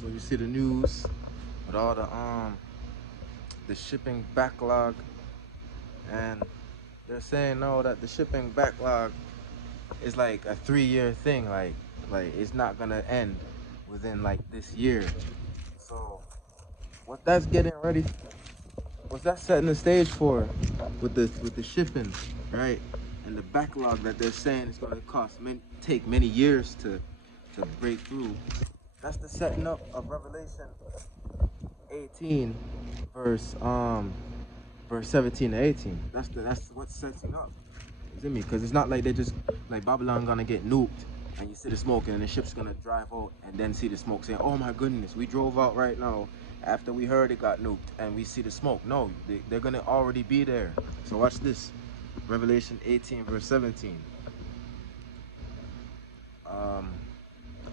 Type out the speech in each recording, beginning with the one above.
So you see the news with all the shipping backlog, and they're saying now that the shipping backlog is like a 3 year thing. Like it's not gonna end within like this year. So what that's getting ready, what's that setting the stage for, with the shipping, right? And the backlog that they're saying is gonna take many years to break through. That's the setting up of Revelation 18, verse verse 17 to 18. That's what's setting up. You see me? Because it's not like they just like Babylon gonna get nuked and you see the smoke and the ship's gonna drive out and then see the smoke saying, "Oh my goodness, we drove out right now after we heard it got nuked and we see the smoke." No, they're gonna already be there. So watch this. Revelation 18 verse 17. Um,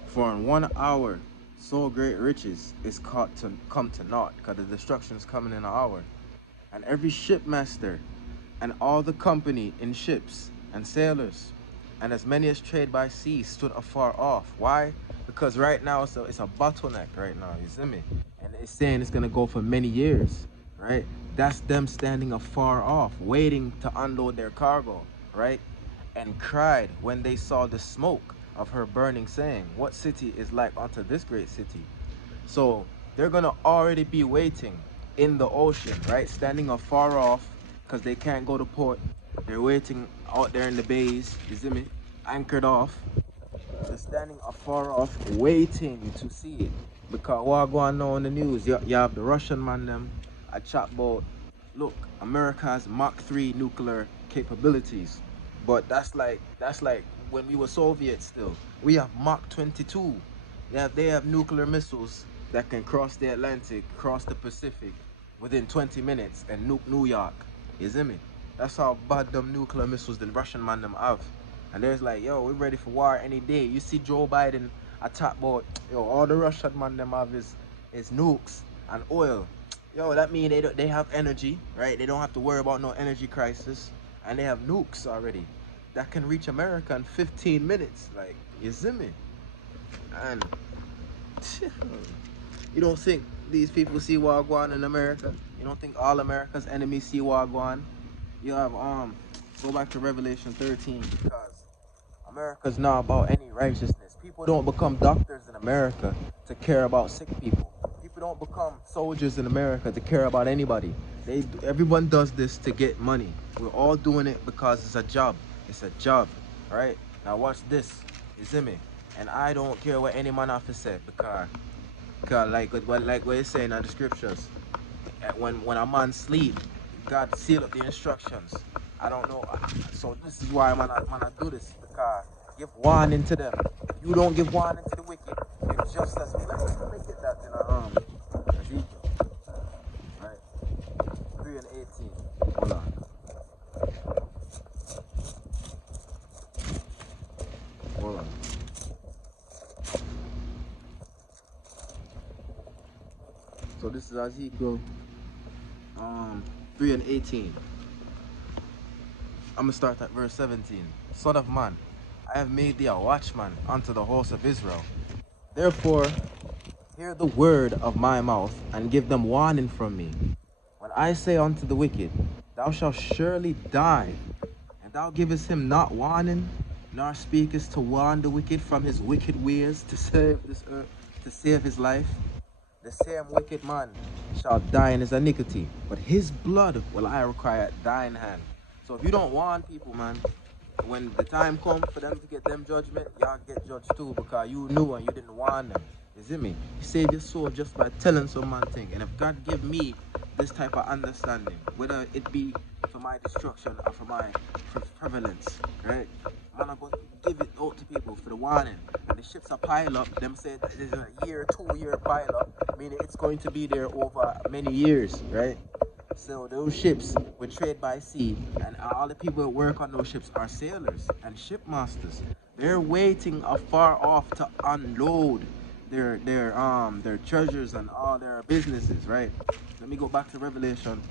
for in 1 hour so great riches is caught to come to naught, because the destruction is coming in an hour. And every shipmaster and all the company in ships and sailors and as many as trade by sea stood afar off. Why? Because right now it's a bottleneck right now, you see me? And it's saying it's gonna go for many years, right? That's them standing afar off, waiting to unload their cargo, right? And cried when they saw the smoke of her burning, saying, "What city is like unto this great city?" So they're gonna already be waiting in the ocean, right? Standing afar off because they can't go to port. They're waiting out there in the bays, you see me? Anchored off. They're standing afar off, waiting to see it. Because what going on in the news, you have the Russian man them, a chat about, look, America has Mach 3 nuclear capabilities. But that's like when we were Soviets still. We have Mach 22. They have nuclear missiles that can cross the Atlantic, cross the Pacific within 20 minutes and nuke New York. You see me? That's how bad them nuclear missiles the Russian man them have. And there's like, yo, we're ready for war any day. You see Joe Biden attack about, yo, all the Russian man them have is nukes and oil. Yo, that mean they have energy, right? They don't have to worry about no energy crisis. And they have nukes already that can reach America in 15 minutes. Like, you see me? And you don't think these people see Wagwan in America? You don't think all America's enemies see Wagwan? You have go back to Revelation 13, because America's not about any righteousness. People don't become doctors in America to care about sick people. People don't become soldiers in America to care about anybody. Everyone does this to get money. We're all doing it because it's a job. It's a job, right? Now watch this. You see me? And I don't care what any man have to say, because like what it's saying in the scriptures, when a man sleep, God seal up the instructions. I don't know. So this is why man I do this, because give warning to them. If you don't give warning to the wicked, it's just as let me get that in Ezekiel, right? 3 and 18. Hold on. Hold on. So this is Ezekiel 3 and 18. I'm gonna start at verse 17. Son of man, I have made thee a watchman unto the house of Israel. Therefore, hear the word of my mouth, and give them warning from me. When I say unto the wicked, thou shalt surely die, and thou givest him not warning, nor speakest to warn the wicked from his wicked ways to save this earth, to save his life, the same wicked man shall die in his iniquity, but his blood will I require at thine hand. So if you don't warn people, man, when the time comes for them to get them judgment, y'all get judged too, because you knew and you didn't warn them. You see me? You save your soul just by telling some man thing. And if God give me this type of understanding, whether it be for my destruction or for my prevalence, right? Man, I go give it out to people for the warning. When the ships are pile up, them say that there's a year, 2 year pile up, meaning it's going to be there over many years, right? So those ships were trade by sea, and all the people that work on those ships are sailors and shipmasters. They're waiting afar off to unload their treasures and all their businesses, right? Let me go back to Revelation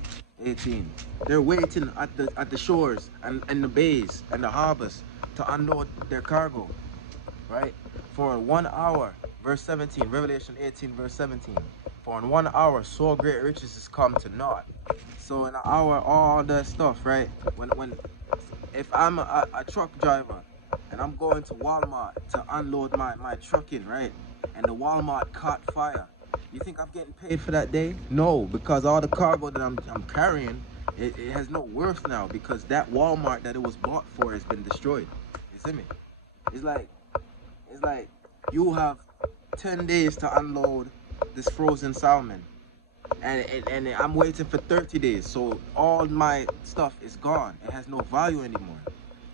18. They're waiting at the shores and the bays and the harbors to unload their cargo, right? For 1 hour. verse 17, Revelation 18, verse 17. For in 1 hour, so great riches is come to naught. So in an hour, all that stuff, right? When if I'm a truck driver and I'm going to Walmart to unload my truck in, right? And the Walmart caught fire. You think I'm getting paid for that day? No, because all the cargo that I'm carrying, it has no worth now because that Walmart that it was bought for has been destroyed. You see me? It's like it's like you have 10 days to unload this frozen salmon. And I'm waiting for 30 days. So all my stuff is gone. It has no value anymore.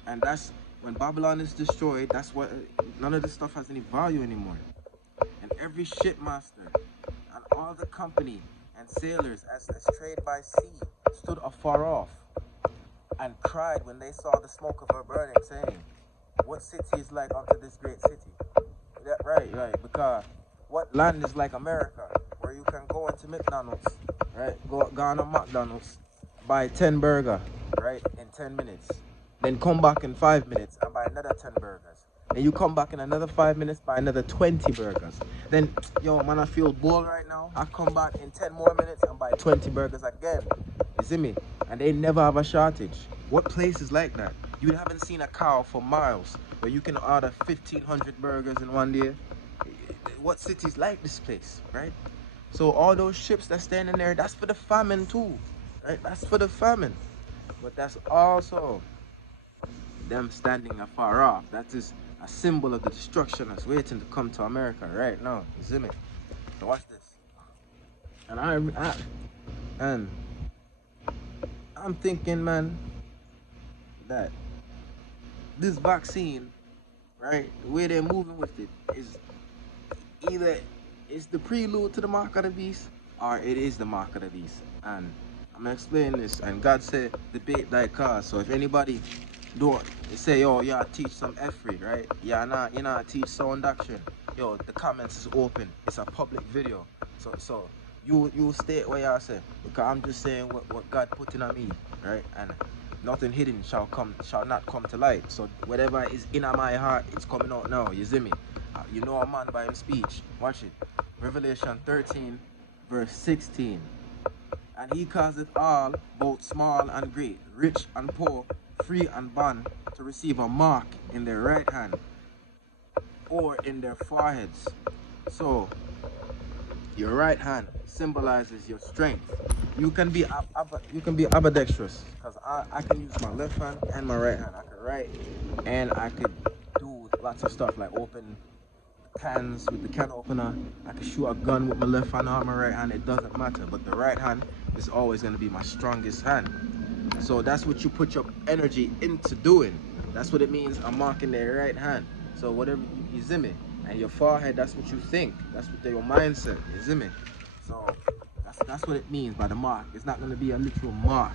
And that's when Babylon is destroyed, that's what none of this stuff has any value anymore. And every shipmaster and all the company and sailors as trade by sea stood afar off and cried when they saw the smoke of her burning, saying, what city is like unto this great city? Yeah, right, because what land is like America, where you can go into McDonald's, right? Go on to McDonald's, buy 10 burger, right, in 10 minutes. Then come back in 5 minutes and buy another 10 burgers. Then you come back in another 5 minutes, buy another 20 burgers. Then, yo, man, I feel bored right now. I come back in 10 more minutes and buy 20 burgers again. You see me? And they never have a shortage. What place is like that? You haven't seen a cow for miles where you can order 1,500 burgers in one day. What city's like this place, right? So all those ships that's standing there, that's for the famine too, right? That's for the famine. But that's also them standing afar off. That is a symbol of the destruction that's waiting to come to America right now. You see me? So watch this. And and I'm thinking, man, that this vaccine, right, the way they're moving with it is either it's the prelude to the mark of the beast or it is the mark of the beast. And I'm gonna explain this. And God said, debate thy cause. So if anybody don't say, yo, yeah, teach some F-ray, right? Yeah, you not teach sound doctrine. Yo, the comments is open. It's a public video. So you state what y'all say. Because I'm just saying what God put in on me, right? And nothing hidden shall not come to light. So whatever is in my heart, it's coming out now. You see me? You know a man by his speech. Watch it. Revelation 13, verse 16. And he causeth all, both small and great, rich and poor, free and bond, to receive a mark in their right hand or in their foreheads. So your right hand symbolizes your strength. You can be ambidextrous because I can use my left hand and my right hand. I can write and I could do lots of stuff like open cans with the can opener. I can shoot a gun with my left hand or my right hand. It doesn't matter. But the right hand is always going to be my strongest hand. So that's what you put your energy into doing. That's what it means, a mark in their right hand. So whatever you see me, and your forehead, that's what you think. That's what your mindset, you see me. So that's what it means by the mark. It's not gonna be a literal mark,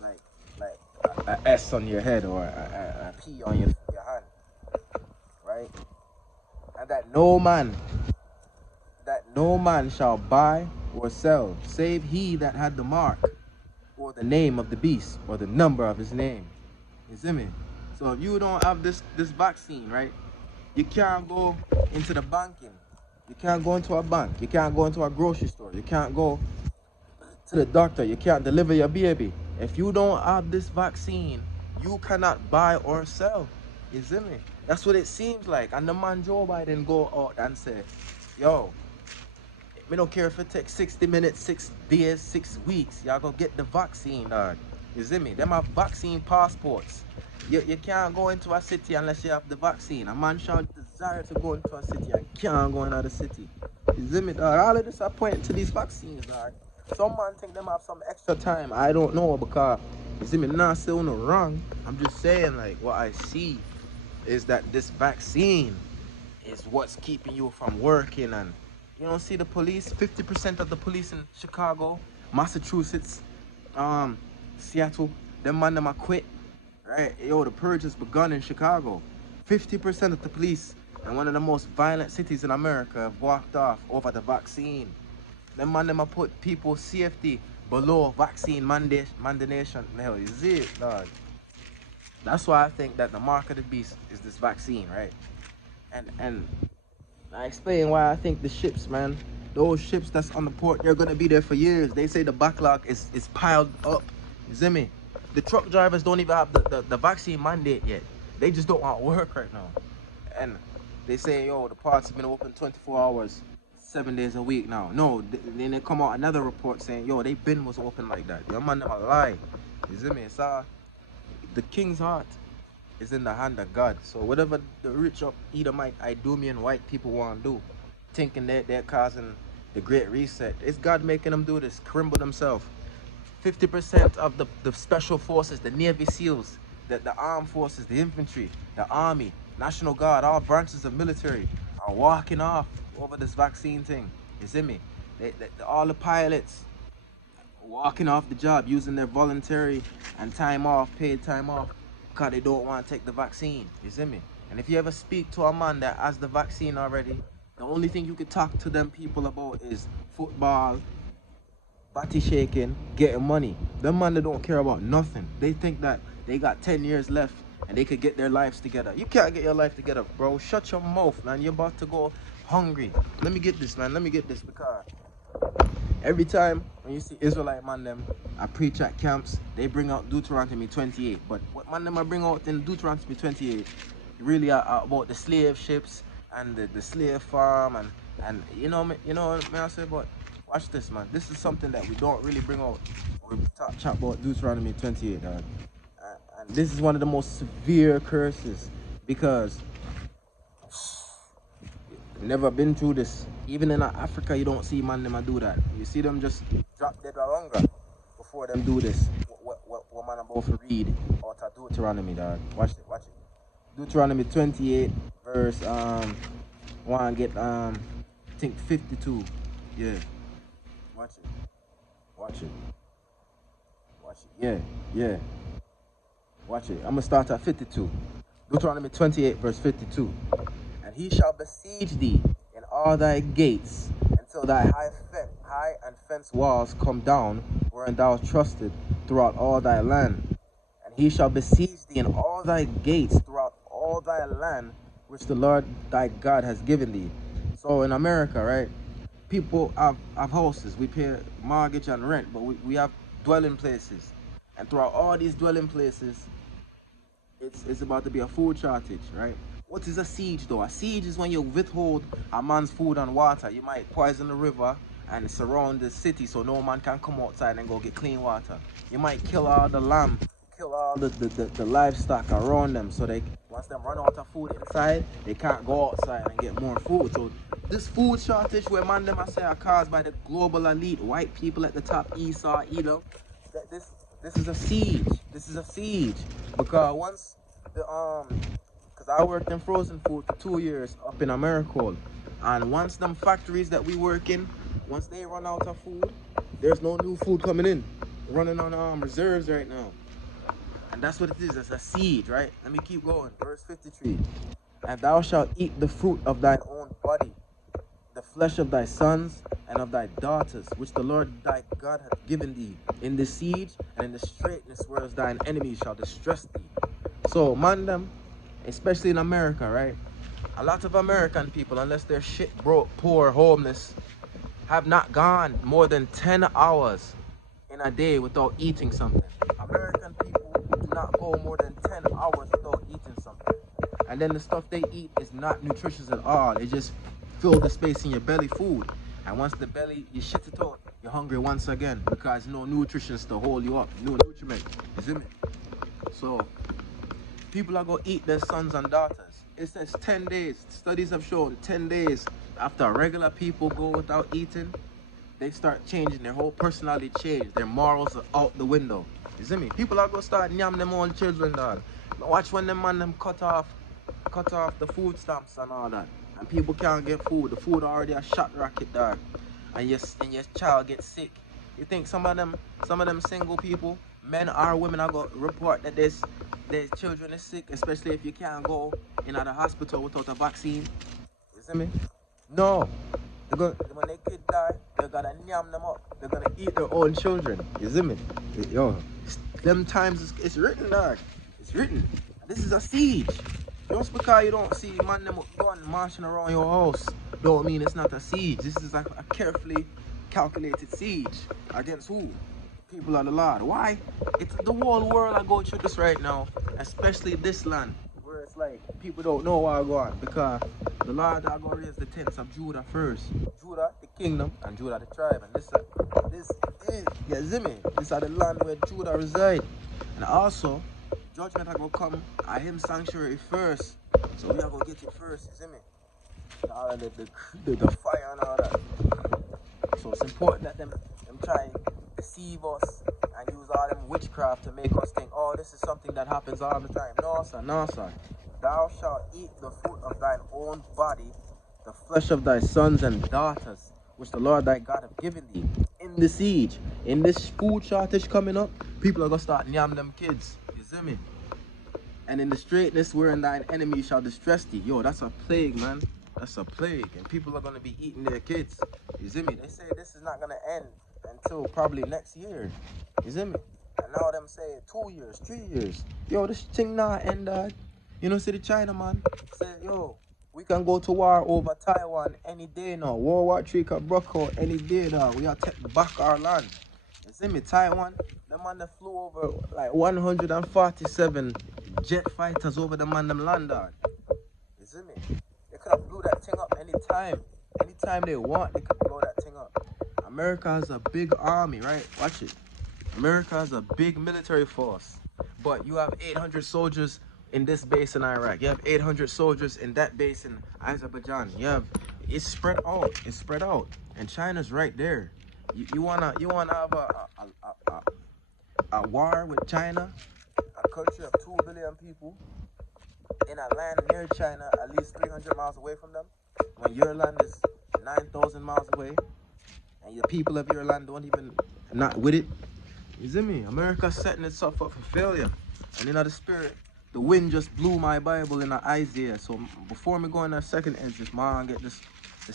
like a S on your head or a P on your hand, right? And that no man shall buy or sell, save he that had the mark, or the name of the beast, or the number of his name. You see me? So if you don't have this vaccine, right, you can't go into the banking. You can't go into a bank. You can't go into a grocery store. You can't go to the doctor. You can't deliver your baby. If you don't have this vaccine, you cannot buy or sell. You see me? That's what it seems like. And the man Joe Biden go out and say, yo, me don't care if it takes 60 minutes, 6 days, 6 weeks. Y'all go get the vaccine, dog. You see me? Them have vaccine passports. You can't go into a city unless you have the vaccine. A man shall desire to go into a city and can't go into the city. You see me, dog? All of this are pointing to these vaccines, dog. Some man think them have some extra time. I don't know because, you see me, not saying no wrong. I'm just saying, like, what I see is that this vaccine is what's keeping you from working. And you don't see the police, 50% of the police in Chicago, Massachusetts, Seattle, them man them are quit, right? Yo, the purge has begun in Chicago. 50% of the police in one of the most violent cities in America have walked off over the vaccine. Them man them are put people's safety below vaccine mandation. Hell, you see it, dog. That's why I think that the mark of the beast is this vaccine, right? And I explain why I think the ships, man, those ships that's on the port, they're gonna be there for years. They say the backlog is piled up. You see me? The truck drivers don't even have the vaccine mandate yet. They just don't want to work right now. And they say, yo, the parts have been open 24 hours, 7 days a week now. No, then they come out another report saying, yo, they been was open like that. Your man, them a lie. You see me? It's the king's heart is in the hand of God. So whatever the rich up Edomite, Idumean white people want to do, thinking that they're causing the great reset, it's God making them do this, crumble themselves. 50% of the special forces, the Navy SEALs, the armed forces, the infantry, the army, National Guard, all branches of military are walking off over this vaccine thing. You see me? All the pilots walking off the job using their voluntary and time off, paid time off, because they don't want to take the vaccine. You see me? And if you ever speak to a man that has the vaccine already, the only thing you could talk to them people about is football, body shaking, getting money. Them man, they don't care about nothing. They think that they got 10 years left and they could get their lives together. You can't get your life together, bro. Shut your mouth, man. You're about to go hungry. Let me get this, man. Let me get this, because every time when you see Israelite man them, I preach at camps, they bring out Deuteronomy 28. But what man them I bring out in Deuteronomy 28 really are about the slave ships and the slave farm and you know me I say, but watch this, man. This is something that we don't really bring out when we chat about Deuteronomy 28, dog. And this is one of the most severe curses, because never been through this. Even in Africa, you don't see man them do that. You see them just drop dead of hunger before them do this. What man about to read out of Deuteronomy, dog. Watch it, watch it. Deuteronomy 28 verse one get I think 52. Yeah. Watch it. Watch it. Watch it. Yeah. Watch it. I'm gonna start at 52. Deuteronomy 28 verse 52. And he shall besiege thee in all thy gates until thy high and fenced walls come down, wherein thou trusted throughout all thy land. And he shall besiege thee in all thy gates throughout all thy land, which the Lord thy God has given thee. So in America, right, people have houses. We pay mortgage and rent, but we have dwelling places. And throughout all these dwelling places, it's about to be a food shortage, right? What is a siege though? A siege is when you withhold a man's food and water. You might poison the river and surround the city so no man can come outside and go get clean water. You might kill all the lamb, kill all the livestock around them, so they, once them run out of food inside, they can't go outside and get more food. So this food shortage where man them I say are caused by the global elite, white people at the top, Esau, Edom, that this is a siege. This is a siege. Because once because I worked in frozen food for 2 years up in America, and once them factories that we work in, once they run out of food, there's no new food coming in. We're running on reserves right now. And that's what it is. It's a siege, right? Let me keep going. Verse 53. And thou shalt eat the fruit of thine own body, the flesh of thy sons and of thy daughters, which the Lord thy God hath given thee in the siege and in the straitness whereas thine enemies shall distress thee. So, man, them, especially in America, right? A lot of American people, unless they're shit broke, poor, homeless, have not gone more than 10 hours in a day without eating something. American people do not go more than 10 hours without eating something. And then the stuff they eat is not nutritious at all. It just fill the space in your belly food. And once the belly, you shit it out, you're hungry once again, because no nutrition to hold you up, no nutriment. You see me? So people are going to eat their sons and daughters. It says 10 days. Studies have shown 10 days after regular people go without eating, they start changing. Their whole personality change. Their morals are out the window. You see me? People are going to start yam them own children, dog. Watch when them man them cut off the food stamps and all that. And people can't get food. The food already a shot rocket, dog. And your child gets sick. You think some of them single people, men or women, are going to report that their children is sick, especially if you can't go in at the hospital without a vaccine? You see me? No. When their kid die, they're gonna yam them up. They're gonna eat their own children. You see me? Yo, them times it's written, dog. It's written. And this is a siege. Just because you don't see man them gun marching around your house, don't mean it's not a siege. This is a carefully calculated siege. Against who? People of the Lord. Why? It's the whole world I go through this right now, especially this land, where it's like people don't know what I go on, because the Lord are going to raise the tents of Judah first. Judah, the kingdom, and Judah, the tribe. And this is, you see me? This is the land where Judah reside. And also, judgment are going to come at him sanctuary first. So we are going to get it first, you see me? All of the fire and all that. So it's important that them try and deceive us and use all them witchcraft to make us think, oh, this is something that happens all the time. No, sir, no, sir. Thou shalt eat the fruit of thine own body, the flesh of thy sons and daughters, which the Lord thy God have given thee. In the siege, in this food shortage coming up, people are going to start yam them kids. You see me? And in the straightness wherein thine enemy shall distress thee. Yo, that's a plague, man. That's a plague. And people are going to be eating their kids. You see me? They say this is not going to end until probably next year. You see me? And now them say 2 years, 3 years. Yo, this thing not end, dog. You know, see the China man say, yo, we can go to war over Taiwan any day now. World War III can break out any day now. We are taking back our land. You see me? Taiwan, the man that flew over like 147 jet fighters over the man them land, dog. You see me? They could have blew that thing up anytime. Anytime they want, they could blow that thing up. America has a big army, right? Watch it. America has a big military force. But you have 800 soldiers in this base in Iraq. You have 800 soldiers in that base in Azerbaijan. It's spread out. It's spread out. And China's right there. You wanna have a war with China, a country of 2 billion people, in a land near China, at least 300 miles away from them, when your land is 9,000 miles away, and the people of your land don't even not with it. You see me? America's setting itself up for failure. And in the spirit, the wind just blew my Bible in Isaiah. So before me go in a second exit, man, get this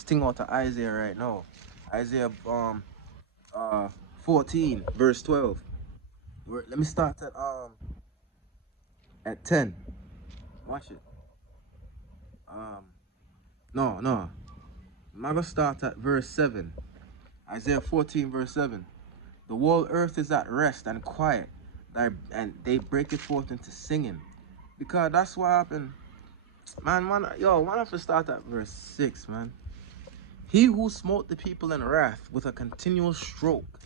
thing out of Isaiah right now. Isaiah 14 verse 12. Let me start at 10. Watch it. No. I'm gonna start at verse 7. Isaiah 14 verse 7. The whole earth is at rest and quiet, and they break it forth into singing. Because that's what happened. Man, why not to start at verse 6, man? He who smote the people in wrath with a continual stroke,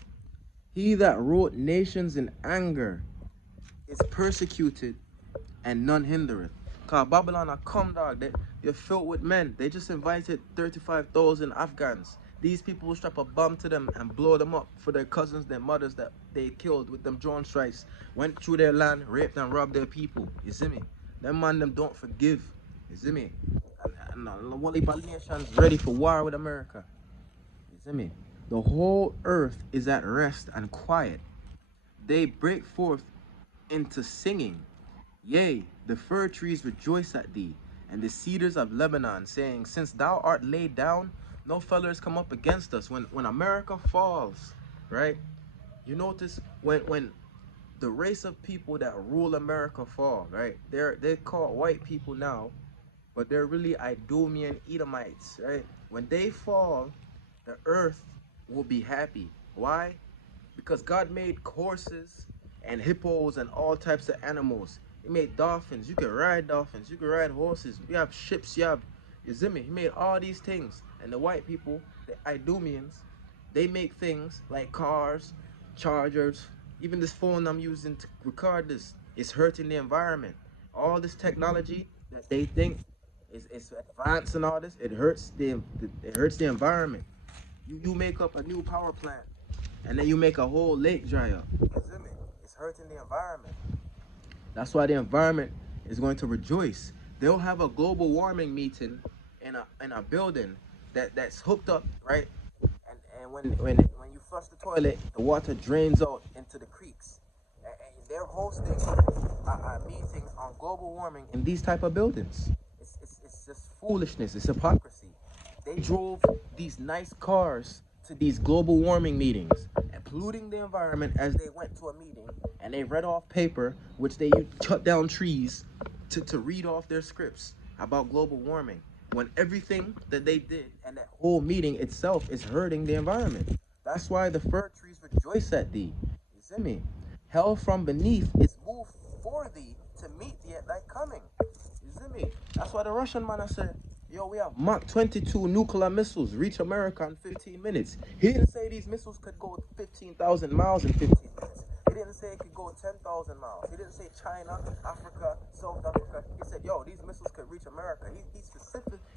he that wrote nations in anger, is persecuted, and none hindereth. Cause Babylon are come, dog. You're filled with men. They just invited 35,000 Afghans. These people will strap a bomb to them and blow them up for their cousins, their mothers that they killed with them drone strikes. Went through their land, raped and robbed their people. You see me? Them man, them don't forgive. You see me? And one of the nations ready for war with America. You see me? The whole earth is at rest and quiet. They break forth into singing. Yea, the fir trees rejoice at thee, and the cedars of Lebanon, saying, since thou art laid down, no fellers come up against us. When America falls, right? You notice when the race of people that rule America fall, right? They're called white people now, but they're really Idumean Edomites, right? When they fall, the earth will be happy. Why? Because God made horses and hippos and all types of animals. He made dolphins. You can ride dolphins. You can ride horses. You have ships. You see me? He made all these things. And the white people, the Idumeans, they make things like cars, chargers. Even this phone I'm using to record this is hurting the environment. All this technology that they think is advanced and all this, it hurts the environment. You make up a new power plant, and then you make a whole lake dry up. You see me? It's hurting the environment. That's why the environment is going to rejoice. They'll have a global warming meeting in a building that's hooked up, right? And when you flush the toilet, the water drains out into the creeks. And they're hosting a meeting on global warming in these type of buildings. It's just foolishness. It's hypocrisy. They drove these nice cars to these global warming meetings and polluting the environment as they went to a meeting, and they read off paper which they cut down trees to read off their scripts about global warming when everything that they did and that whole meeting itself is hurting the environment. That's why the fir trees rejoice at thee. You see me? Hell from beneath is moved for thee to meet thee at thy coming. You see me? That's why the Russian man said, yo, we have Mach 22 nuclear missiles reach America in 15 minutes. He didn't say these missiles could go 15,000 miles in 15 minutes. He didn't say it could go 10,000 miles. He didn't say China, Africa, South Africa. He said, yo, these missiles could reach America.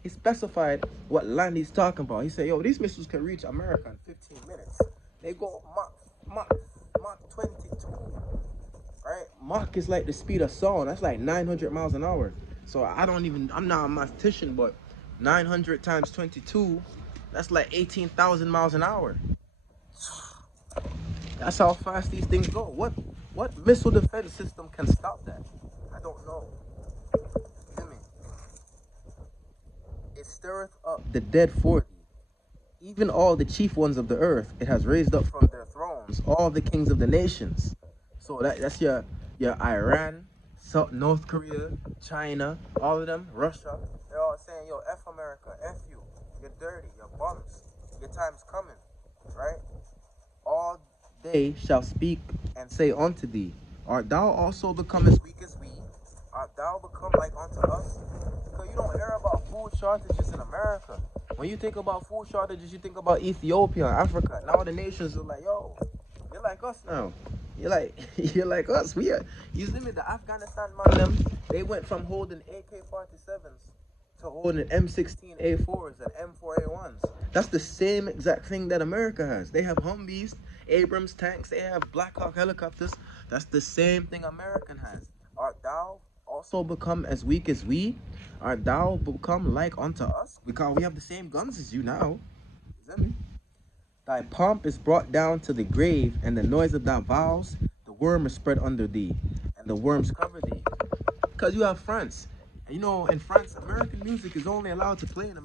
He specified what land he's talking about. He said, yo, these missiles can reach America in 15 minutes. They go Mach 22. Right? Mach is like the speed of sound. That's like 900 miles an hour. So I'm not a mathematician, but 900 times 22, that's like 18,000 miles an hour. That's how fast these things go. What missile defense system can stop that? I don't know. Hear me? It stirreth up the dead for thee. Even all the chief ones of the earth, it has raised up from their thrones all the kings of the nations. So that's your Iran, North Korea, China, all of them, Russia. They're all saying, yo, F America, F you. You're dirty, you're bums. Your time's coming, right? All they shall speak and say unto thee, art thou also become as weak as we? Art thou become like unto us? Because you don't hear about food shortages in America. When you think about food shortages, you think about Ethiopia, Africa. Now the nations are like, yo, you're like us now. You're like us. You see me? The Afghanistan man, them, they went from holding AK-47s to holding M16A4s and M4A1s. That's the same exact thing that America has. They have Humvees, Abrams tanks, they have Black Hawk helicopters. That's the same thing American has. Art thou also become as weak as we? Art thou become like unto us? Because we have the same guns as you now. You see me? Thy pomp is brought down to the grave, and the noise of thy vows, the worm is spread under thee, and the worms cover thee. Because you have France. And you know, in France, American music is only allowed to play in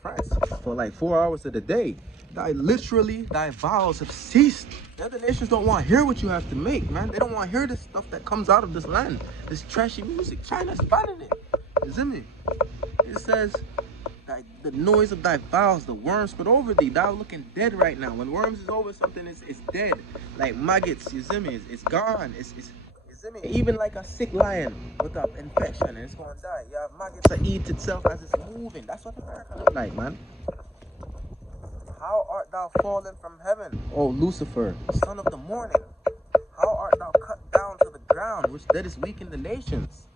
France for like 4 hours of the day. Thy vows have ceased. The other nations don't want to hear what you have to make, man. They don't want to hear this stuff that comes out of this land. This trashy music. China's banning it. You see me? It says, the noise of thy vows, the worms spread over thee. Thou looking dead right now. When worms is over something, it's dead. Like maggots, you see me? It's gone. You see me? Even like a sick lion with an infection and it's going to die. You have maggots that eat itself as it's moving. That's what America looks like, man. How art thou fallen from heaven, O Lucifer, son of the morning? How art thou cut down to the ground, which that is weak in the nations?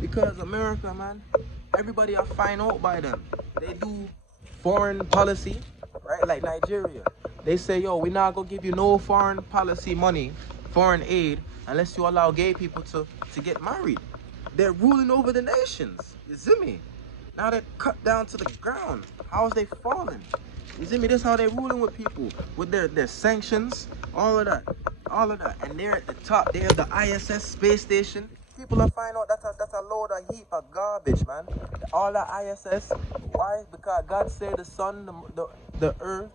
Because America, man, everybody are fine out by them. They do foreign policy, right? Like Nigeria. They say, yo, we're not going to give you no foreign policy money, foreign aid, unless you allow gay people to get married. They're ruling over the nations. You see me? Now they're cut down to the ground. How's they falling? You see me? This is how they're ruling with people. With their sanctions, all of that. And they're at the top. They have the ISS space station. People are finding out that's a load of heap of garbage, man. All the ISS. Why? Because God said the sun, the earth.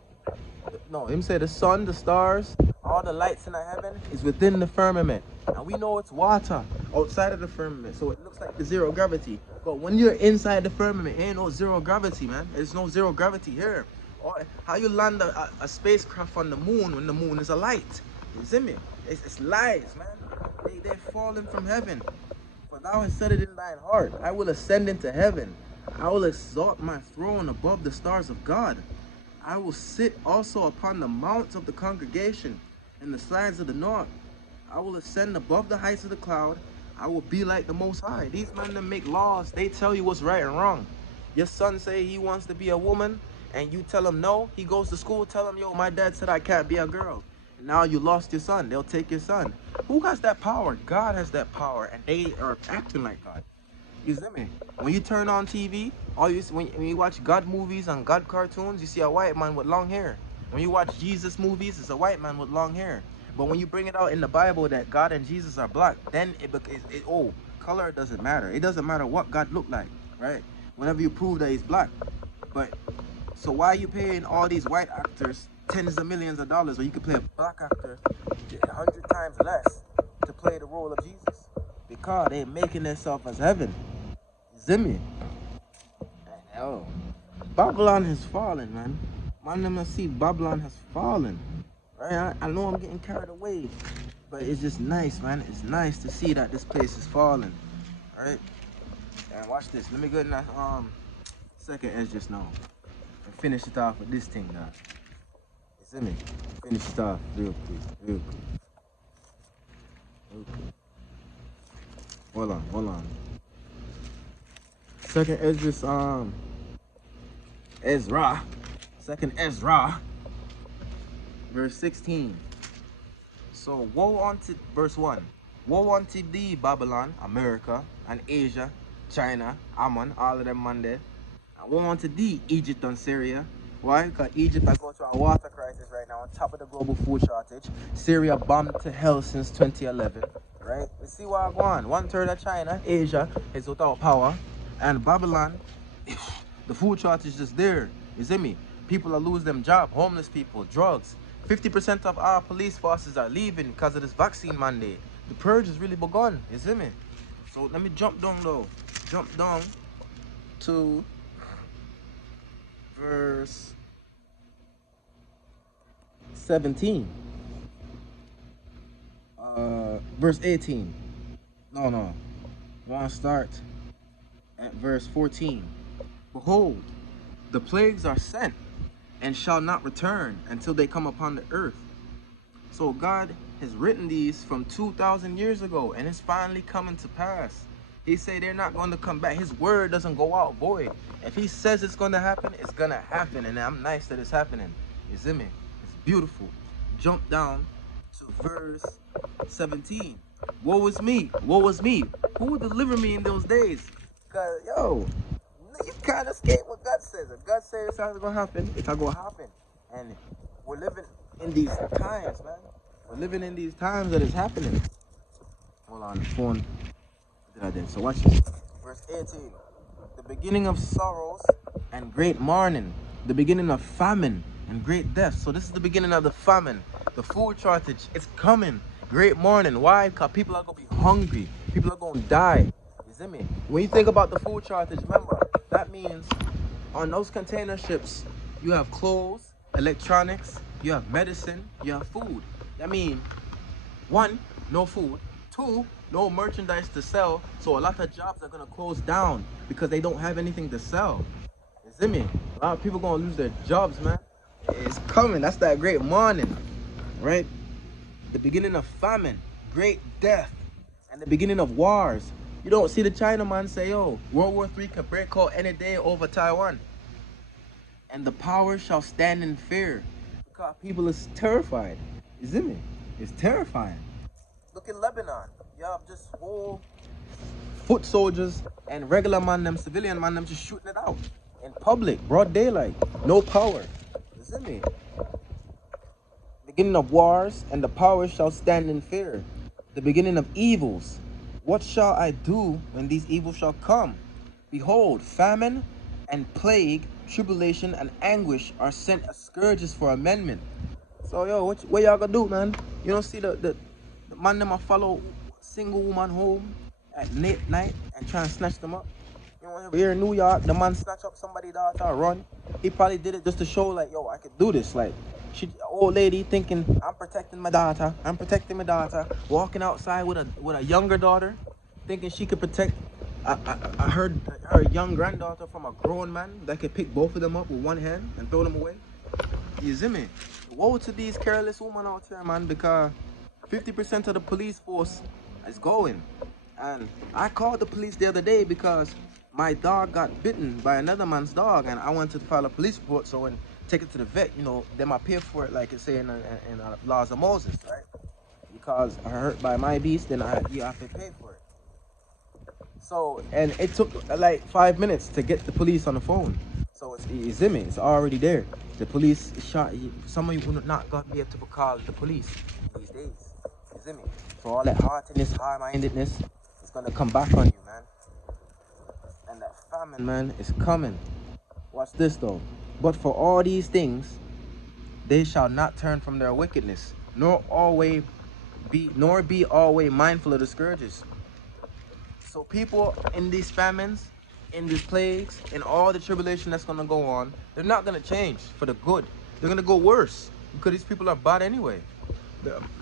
No, him say the sun, the stars, all the lights in the heaven is within the firmament. And we know it's water outside of the firmament. So it looks like the zero gravity. But when you're inside the firmament, ain't no zero gravity, man. There's no zero gravity here. Or how you land a spacecraft on the moon when the moon is a light? You see me? It's lies, man. They're falling from heaven. For thou hast said it in thine heart, I will ascend into heaven. I will exalt my throne above the stars of God. I will sit also upon the mounts of the congregation and the sides of the north. I will ascend above the heights of the cloud. I will be like the Most High. These men that make laws, they tell you what's right and wrong. Your son say he wants to be a woman, and you tell him no. He goes to school, tell him, yo, my dad said I can't be a girl. And now you lost your son. They'll take your son. Who has that power? God has that power, and they are acting like God. You see me? When you turn on TV, when you watch God movies and God cartoons, you see a white man with long hair. When you watch Jesus movies, it's a white man with long hair. But when you bring it out in the Bible that God and Jesus are black, then color doesn't matter. It doesn't matter what God looked like, right? Whenever you prove that he's black. But so why are you paying all these white actors tens of millions of dollars, or you could play a black actor 100 times less to play the role of Jesus? because they making themselves as heaven. You see me? Yo, Babylon has fallen, man. Man, them see Babylon has fallen. Right? I know I'm getting carried away, but it's just nice, man. It's nice to see that this place is falling. Right? And watch this. Let me go in that second edge just now and finish it off with this thing now. You see me? Finish it off real quick, real quick. Okay. Hold on. Second Ezra, Ezra. Second Ezra, verse 16. So woe unto verse 1. Woe unto thee, Babylon, America, and Asia, China, Ammon, all of them man there. And woe unto thee, Egypt and Syria. Why? Because Egypt is going through a water crisis right now on top of the global food shortage. Syria bombed to hell since 2011. Right? We see what I go on. 1/3 of China, Asia, is without power. And Babylon, the food shortage is just there. You see me? People are losing them jobs, homeless people, drugs. 50% of our police forces are leaving because of this vaccine mandate. The purge is really begun. You see me? So let me jump down though. Jump down to verse 17. Verse 18. No. I want to start at verse 14. Behold, the plagues are sent and shall not return until they come upon the earth. So God has written these from 2,000 years ago, and it's finally coming to pass. He say they're not going to come back. His word doesn't go out void. If he says it's going to happen, it's going to happen. And I'm nice that it's happening. You see me? It's beautiful. Jump down to verse 17. Woe is me. Woe is me. Who will deliver me in those days? Because, yo, you can't escape what God says. If God says it's going to happen, it's going to happen. And we're living in these times, man. We're living in these times that it's happening. Hold on, the phone. What did I do? So watch this. Verse 18. The beginning of sorrows and great mourning. The beginning of famine and great death. So this is the beginning of the famine. The food shortage. It's coming. Great mourning. Why? Because people are going to be hungry. People are going to die. You see me? When you think about the food shortage, remember, that means on those container ships, you have clothes, electronics, you have medicine, you have food. That means, 1, no food. 2, no merchandise to sell. So a lot of jobs are going to close down because they don't have anything to sell. You see me? A lot of people going to lose their jobs, man. It's coming. That's that great morning, right? The beginning of famine, great death, and the beginning of wars. You don't see the Chinaman say, yo, World War III could break out any day over Taiwan. And the power shall stand in fear. Because people is terrified. You see me? It's terrifying. Look at Lebanon. You have just whole foot soldiers and regular man, them civilian man, them just shooting it out. In public, broad daylight. No power. You see me? Beginning of wars, and the power shall stand in fear. The beginning of evils. What shall I do when these evils shall come? Behold, famine and plague, tribulation and anguish are sent as scourges for amendment. So yo, what y'all gonna do, man? You don't see the man them a follow single woman home at late night and try and snatch them up? You know, here in New York, the man snatch up somebody's daughter, run. He probably did it just to show, like, yo, I could do this. Like, she, old lady thinking, I'm protecting my daughter. I'm protecting my daughter. Walking outside with a younger daughter, thinking she could protect. I heard her young granddaughter from a grown man that could pick both of them up with one hand and throw them away. You see me? Woe to these careless women out here, man, because 50% of the police force is going. And I called the police the other day because my dog got bitten by another man's dog, and I wanted to file a police report so when take it to the vet, you know, they might pay for it, like it's saying in laws of Moses, right? Because I hurt by my beast, then you have to pay for it. So, and it took like 5 minutes to get the police on the phone. So it's in me. It's already there. The police shot. Some of you would not got me to call the police these days. It's in me. So all that heartiness, high-mindedness, it's gonna come back on you, man. And that famine, man, is coming. Watch this though. But for all these things, they shall not turn from their wickedness, nor be always mindful of the scourges. So people in these famines, in these plagues, in all the tribulation that's gonna go on, they're not gonna change for the good. They're gonna go worse because these people are bad anyway.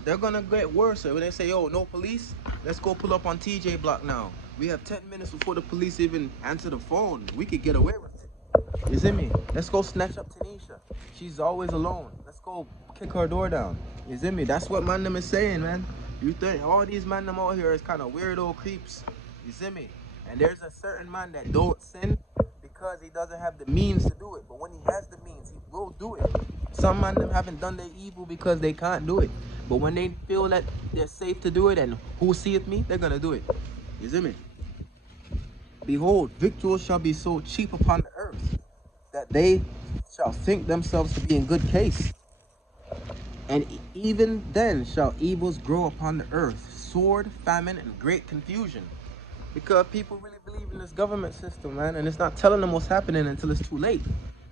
They're gonna get worse. When they say, "Yo, no police, let's go pull up on TJ Block now. We have 10 minutes before the police even answer the phone. We could get away with it." You see me? Let's go snatch up Tanisha. She's always alone. Let's go kick her door down. You see me? That's what man them is saying, man. You think all these man them out here is kind of weirdo creeps. You see me? And there's a certain man that don't sin because he doesn't have the means to do it. But when he has the means, he will do it. Some man them haven't done their evil because they can't do it. But when they feel that they're safe to do it and who seeth me, they're gonna do it. You see me? Behold, victuals shall be so cheap upon the earth that they shall think themselves to be in good case. And even then shall evils grow upon the earth, sword, famine, and great confusion. Because people really believe in this government system, man, and it's not telling them what's happening until it's too late.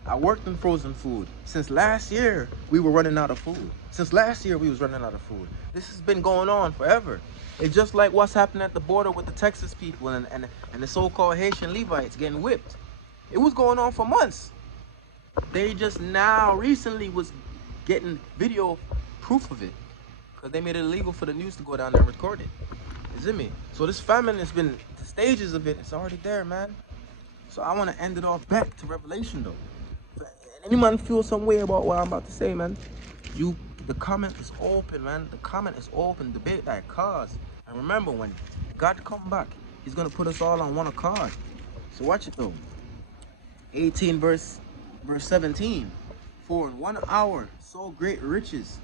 I worked in frozen food. Since last year, we were running out of food. Since last year, we was running out of food. This has been going on forever. It's just like what's happening at the border with the Texas people and the so-called Haitian Levites getting whipped. It was going on for months. They just now recently was getting video proof of it because they made it illegal for the news to go down there and record it. You see me? So this famine has been, the stages of it, it's already there, man. So I want to end it off back to Revelation, though. Any man feel some way about what I'm about to say, man? The comment is open, man. The comment is open. Debate that cause. And remember, when God come back, he's going to put us all on one accord. So watch it, though. 18 verse 17. For in 1 hour, so great riches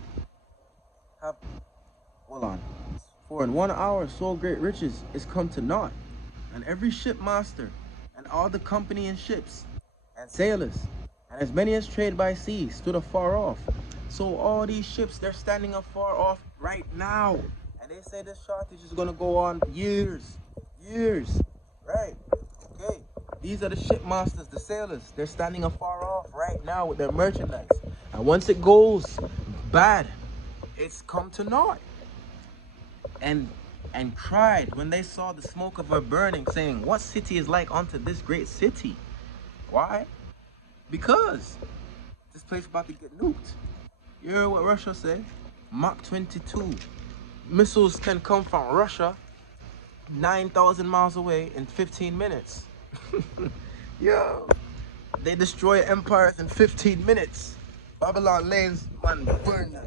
have... Hold on. For in 1 hour, so great riches is come to naught. And every shipmaster, and all the company in ships, and sailors, and as many as trade by sea, stood afar off. So all these ships, they're standing afar off right now. And they say this shortage is going to go on years. Right? Okay. These are the shipmasters, the sailors. They're standing afar off right now with their merchandise. And once it goes bad, it's come to naught. And cried when they saw the smoke of her burning, saying, "What city is like unto this great city?" Why? Because this place about to get nuked. You hear what Russia say? Mach 22. Missiles can come from Russia 9,000 miles away in 15 minutes. Yo, they destroy empires in 15 minutes. Babylon lanes, man, burn them.